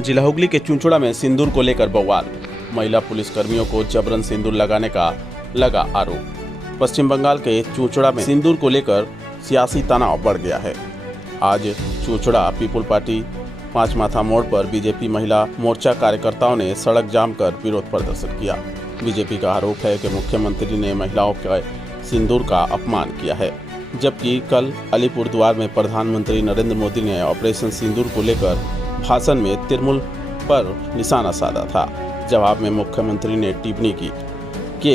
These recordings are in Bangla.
जिला हुगली के चुंचुड़ा में सिंदूर को लेकर बवाल। महिला पुलिसकर्मियों को जबरन सिंदूर लगाने का लगा आरोप। पश्चिम बंगाल के चुंचुड़ा में सिंदूर को लेकर सियासी तनाव बढ़ गया है। आज चुंचुड़ा पीपुल पार्टी पांच माथा मोड़ पर बीजेपी महिला मोर्चा कार्यकर्ताओं ने सड़क जाम कर विरोध प्रदर्शन किया। बीजेपी का आरोप है कि मुख्यमंत्री ने महिलाओं के सिंदूर का अपमान किया है, जबकि कल अलीपुरद्वार में प्रधानमंत्री नरेंद्र मोदी ने ऑपरेशन सिंदूर को लेकर भाषण में तृणमूल पर निशाना साधा था। जवाब में मुख्यमंत्री ने टिप्पणी की कि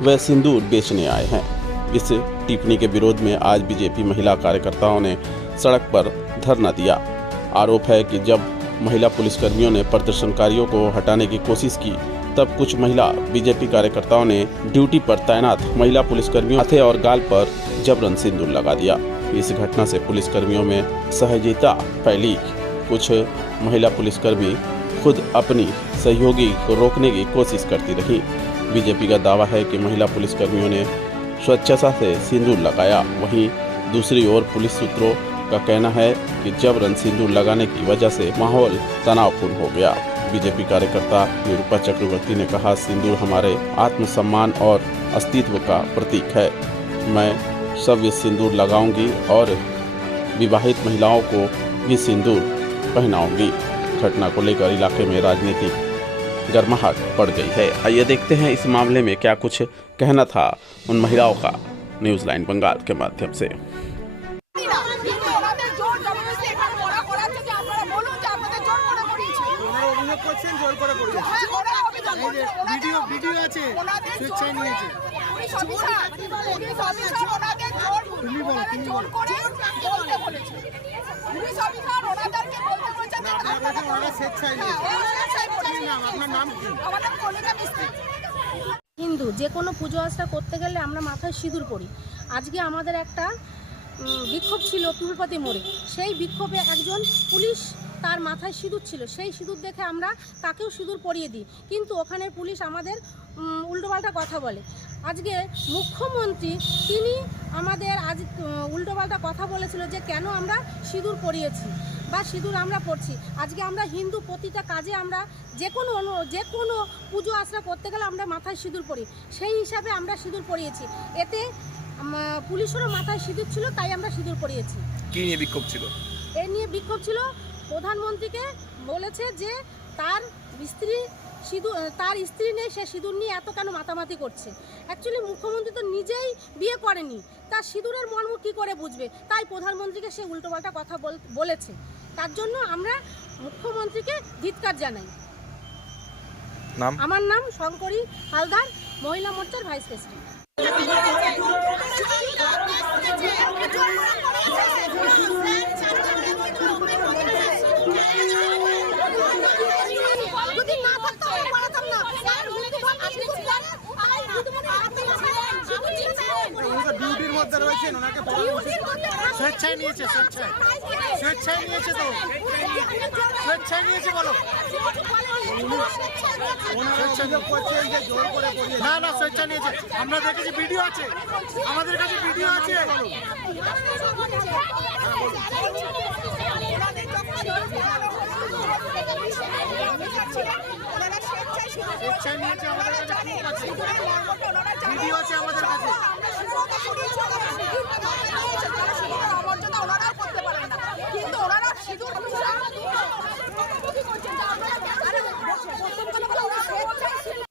वे सिंदूर बेचने आए हैं। इस टिप्पणी के विरोध में आज बीजेपी महिला कार्यकर्ताओं ने सड़क पर धरना दिया। आरोप है कि जब महिला पुलिसकर्मियों ने प्रदर्शनकारियों को हटाने की कोशिश की, तब कुछ महिला बीजेपी कार्यकर्ताओं ने ड्यूटी पर तैनात महिला पुलिसकर्मियों माथे और गाल पर जबरन सिंदूर लगा दिया। इस घटना से पुलिसकर्मियों में असहजता फैली। कुछ महिला पुलिसकर्मी खुद अपनी सहयोगी को रोकने की कोशिश करती रही। बीजेपी का दावा है कि महिला पुलिसकर्मियों ने स्वेच्छा से सिंदूर लगाया। वहीं दूसरी ओर पुलिस सूत्रों का कहना है कि जबरन सिंदूर लगाने की वजह से माहौल तनावपूर्ण हो गया। बीजेपी कार्यकर्ता निरूपा चक्रवर्ती ने कहा, सिंदूर हमारे आत्मसम्मान और अस्तित्व का प्रतीक है। मैं सव्य सिंदूर लगाऊंगी और विवाहित महिलाओं को भी सिंदूर पहनाऊंगी। घटना को लेकर इलाके में राजनीतिक गर्माहट बढ़ गई है। आइए देखते हैं इस मामले में क्या कुछ कहना था उन महिलाओं का न्यूज लाइन बंगाल के माध्यम से। হিন্দু যে কোনো পুজো আর্চনা করতে গেলে আমরা মাথায় সিঁদুর পরি। আজকে আমাদের একটা বিক্ষোভ ছিল পিপুলপাতি মোড়ে। সেই বিক্ষোভে একজন পুলিশ তার মাথায় সিঁদুর ছিল, সেই সিঁদুর দেখে আমরা তাকেও সিঁদুর পরিয়ে দিই, কিন্তু ওখানের পুলিশ আমাদের উল্টোপাল্টা কথা বলে। আজকে মুখ্যমন্ত্রী তিনি আমাদের আজ উল্টোপাল্টা কথা বলেছিল যে কেন আমরা সিঁদুর পরিয়েছি বা সিঁদুর আমরা পরছি। আজকে আমরা হিন্দু, প্রতিটা কাজে আমরা যে কোনো পুজো আর্চনা করতে গেলে আমরা মাথায় সিঁদুর পরি, সেই হিসাবে আমরা সিঁদুর পরিয়েছি। এতে পুলিশেরও মাথায় সিঁদুর ছিল, তাই আমরা সিঁদুর পরিয়েছি। কী নিয়ে বিক্ষোভ ছিল? এ নিয়ে বিক্ষোভ ছিল, প্রধানমন্ত্রীকে বলেছে যে তার স্ত্রী নেই, সে সিঁদুর নিয়ে এত কেন মাতামাতি করছে। অ্যাকচুয়ালি মুখ্যমন্ত্রী তো নিজেই বিয়ে করেনি, তার সিঁদুরের মর্ম কী করে বুঝবে? তাই প্রধানমন্ত্রীকে সে উল্টোপাল্টা কথা বলেছে। তার জন্য আমরা মুখ্যমন্ত্রীকে ধিক্কার জানাই। আমার নাম শঙ্করী হালদার, মহিলা মোর্চার ভাইস প্রেসিডেন্ট। ডিউটির মধ্যে রয়েছেন, ওনাকে স্বেচ্ছায় নিয়েছে, স্বেচ্ছায় নিয়েছে, তো স্বেচ্ছায় নিয়েছে বলো। না না, স্বেচ্ছা নিয়েছে, আমরা দেখেছি, ভিডিও আছে, আমাদের কাছে ভিডিও আছে। স্বেচ্ছায় নিয়েছে, আমাদের কাছে প্রুফ আছে, ভিডিও আছে আমাদের কাছে।